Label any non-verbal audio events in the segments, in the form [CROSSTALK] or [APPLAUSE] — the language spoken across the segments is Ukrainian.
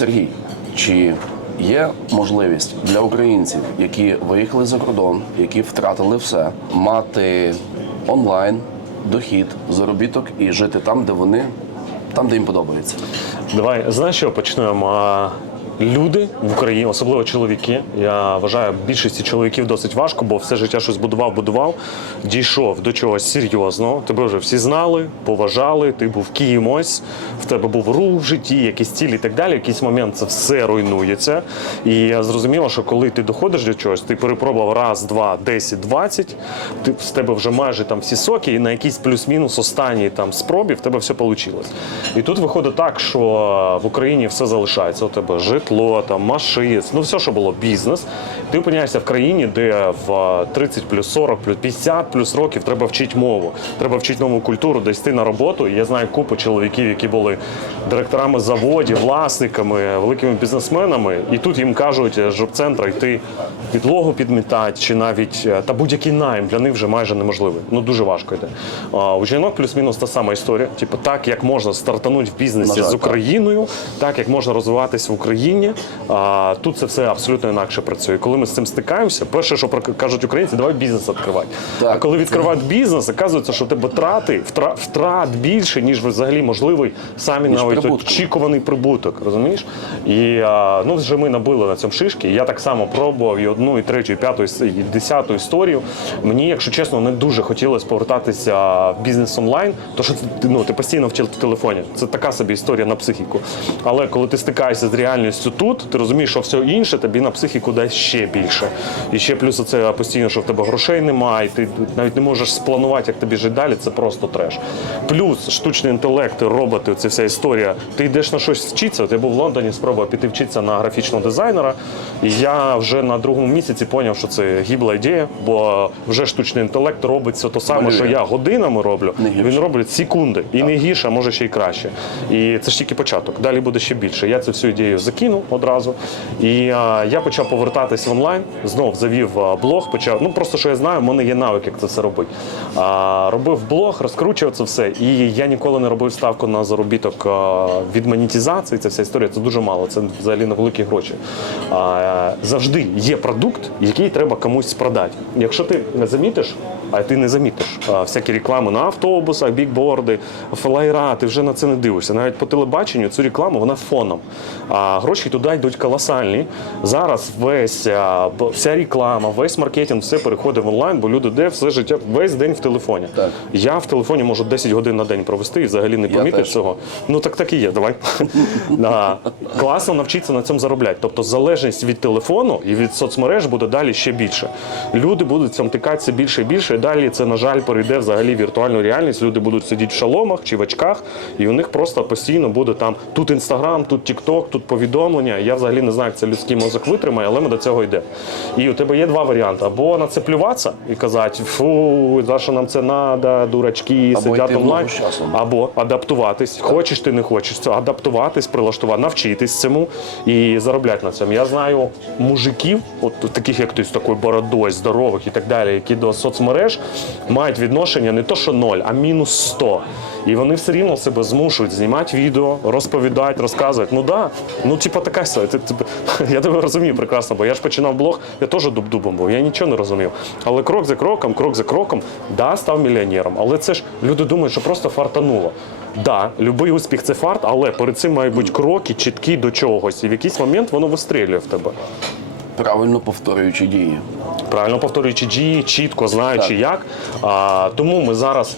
Сергій, чи є можливість для українців, які виїхали за кордон, які втратили все, мати онлайн дохід, заробіток і жити там, де вони, там, де їм подобається? Давай, знаєш що, почнемо. Люди в Україні, особливо чоловіки. Я вважаю, більшості чоловіків досить важко, бо все життя щось будував, будував, дійшов до чогось серйозного. Тебе вже всі знали, поважали, ти був кимось, в тебе був рух в житті, якісь цілі і так далі. В якийсь момент це все руйнується. І зрозуміло, що коли ти доходиш до чогось, ти перепробував раз, два, десять, двадцять, ти з тебе вже майже там всі соки, і на якийсь плюс-мінус останній там спробі в тебе все вийшло. І тут виходить так, що в Україні все залишається. У тебе житло, там машини, ну все, що було бізнес. Ти опиняєшся в країні, де в 30 плюс 40 плюс 50 плюс років треба вчити мову, треба вчити нову культуру, десь йти на роботу. Я знаю купу чоловіків, які були директорами заводів, власниками, великими бізнесменами, і тут їм кажуть з жопцентра йти підлогу підмітати, чи навіть е, та будь-який найм для них вже майже неможливий. Ну дуже важко йде. А у жінок плюс-мінус та сама історія. Типу, так як можна стартанути в бізнесі На жаль, з так. Україною, так як можна розвиватися в Україні. А, тут це все абсолютно інакше працює. Коли ми з цим стикаємося, перше, що кажуть українці, давай бізнес відкривати. А коли відкривають бізнес, оказується, що в тебе трати, втрат більше, ніж взагалі можливий самі навіть очікуваний прибуток. Розумієш? І а, ну вже ми набили на цьому шишки. Я так само пробував і одну, і третю, і п'яту, і десяту історію. Мені, якщо чесно, не дуже хотілося повертатися в бізнес онлайн, то що ну, ти постійно в телефоні. Це така собі історія на психіку. Але коли ти стикаєшся з реальністю тут, ти розумієш, що все інше тобі на психіку дасть ще більше. І ще плюс це постійно, що в тебе грошей немає, і ти навіть не можеш спланувати, як тобі жити далі. Це просто треш. Плюс штучний інтелект, роботи, це вся історія. Ти йдеш на щось вчитися. От я був в Лондоні, спробував піти вчитися на графічного дизайнера. І я вже на другому місяці зрозумів, що це гібла ідея, бо вже штучний інтелект робить все те саме, Малює. що я годинами роблю. Він робить секунди. І не гірше, а може ще й краще. І це ж тільки початок. Далі буде ще більше. Я цю всю ідею закинув одразу. І а, я почав повертатись в онлайн. Знов завів блог, почав. Ну просто що я знаю, в мене є навик, як це все робити. Робив блог, розкручував це все. І я ніколи не робив ставку на заробіток від монетизації. Це вся історія. Це дуже мало. Це взагалі не великі гроші. Завжди є продукт, який треба комусь продати. Якщо ти не замітиш, а ти не замітиш всякі реклами на автобусах, бікборди, флаєра, ти вже на це не дивишся. Навіть по телебаченню цю рекламу вона фоном. А гроші туди йдуть колосальні. Зараз весь вся реклама, весь маркетинг, все переходить в онлайн, бо люди де все життя весь день в телефоні. Так. Я в телефоні можу 10 годин на день провести і взагалі не Я помітити цього. Ну так так і є. Давай [LAUGHS] класно навчитися на цьому заробляти. Тобто залежність від телефону і від соцмереж буде далі ще більше. Люди будуть цим тикатися більше і більше. І далі це, на жаль, перейде взагалі в віртуальну реальність. Люди будуть сидіти в шаломах чи в очках, і у них просто постійно буде там тут інстаграм, тут тікток, тут повідомлення. Я взагалі не знаю, як це людський мозок витримає, але ми до цього йде. І у тебе є два варіанти: або на це плюватися і казати, фу, за що нам це треба, дурачки, Або сидять онлайн. Або адаптуватись, хочеш ти не хочеш, це адаптуватись, прилаштувати, навчитись цьому і заробляти на цьому. Я знаю мужиків, от таких як ти з такою бородою, здорових і так далі, які до соцмереж мають відношення не то, що ноль, а мінус 100. І вони все рівно себе змушують знімати відео, розповідати, розказувати. Ну да, ну типа така ся- ти- ти- [LAUGHS] Я тебе розумію прекрасно, бо я ж починав блог, я теж дуб-дубом був, я нічого не розумів. Але крок за кроком, крок за кроком, да, став мільйонером. Але це ж люди думають, що просто фартануло. Да, любий успіх це фарт, але перед цим мають бути кроки чіткі до чогось. І в якийсь момент воно вистрілює в тебе. Правильно повторюючи дії. Правильно повторюючи дії, чітко знаючи Так. як. А, тому ми зараз.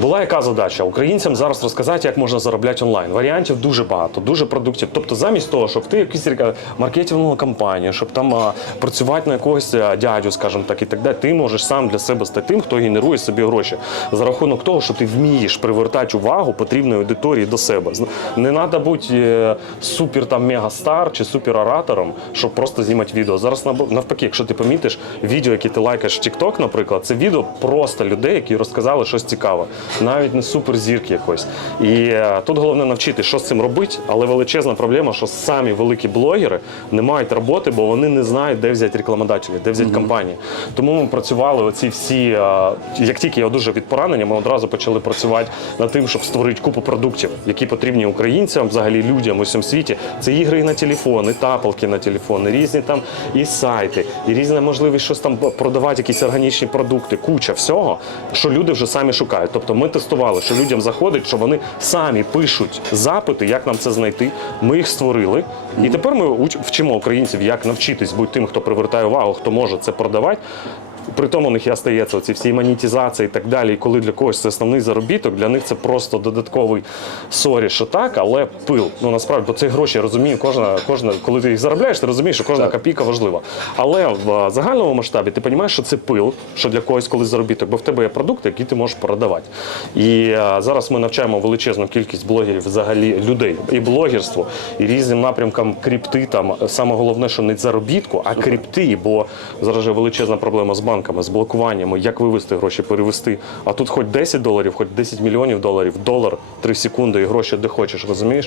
Була яка задача українцям зараз розказати, як можна заробляти онлайн. Варіантів дуже багато, дуже продуктів. Тобто, замість того, щоб ти река- маркетингову кампанію, щоб там а, працювати на якогось дядю, скажімо так, і так далі, ти можеш сам для себе стати тим, хто генерує собі гроші за рахунок того, що ти вмієш привертати увагу потрібної аудиторії до себе. Не треба бути е, супер там мегастар чи супероратором, щоб просто знімати відео. Зараз навпаки, якщо ти помітиш відео, які ти лайкаєш в TikTok, наприклад, це відео просто людей, які розказали щось цікаве. Навіть не суперзірки якось. І е, тут головне навчити, що з цим робити, але величезна проблема, що самі великі блогери не мають роботи, бо вони не знають, де взяти рекламодателі, де взяти компанії. Тому ми працювали оці всі. е, Як тільки я одужав від поранення, ми одразу почали працювати над тим, щоб створити купу продуктів, які потрібні українцям, взагалі людям у всьому світі. Це ігри на телефон, і тапалки на телефон, і різні там і сайти, і різна можливість щось там продавати, якісь органічні продукти, куча всього, що люди вже самі шукають. Тобто ми тестували, що людям заходить, що вони самі пишуть запити, як нам це знайти. Ми їх створили, і тепер ми вчимо українців, як навчитись бути тим, хто привертає увагу, хто може це продавати. При тому у них і остається ці всі монетизації і так далі. І коли для когось це основний заробіток, для них це просто додатковий сорі, що так, але пил. Ну насправді, бо це гроші, я розумію, кожна, кожна, коли ти їх заробляєш, ти розумієш, що кожна копійка важлива. Але в загальному масштабі ти розумієш, що це пил, що для когось колись заробіток, бо в тебе є продукти, які ти можеш продавати. І е, зараз ми навчаємо величезну кількість блогерів, взагалі людей, і блогерство, і різним напрямкам крипти. Там саме головне, що не заробітку, а крипти, бо зараз же величезна проблема з банками, з блокуваннями, як вивести гроші, перевести. А тут хоч 10 доларів, хоч 10 мільйонів доларів, долар 3 секунди і гроші де хочеш, розумієш?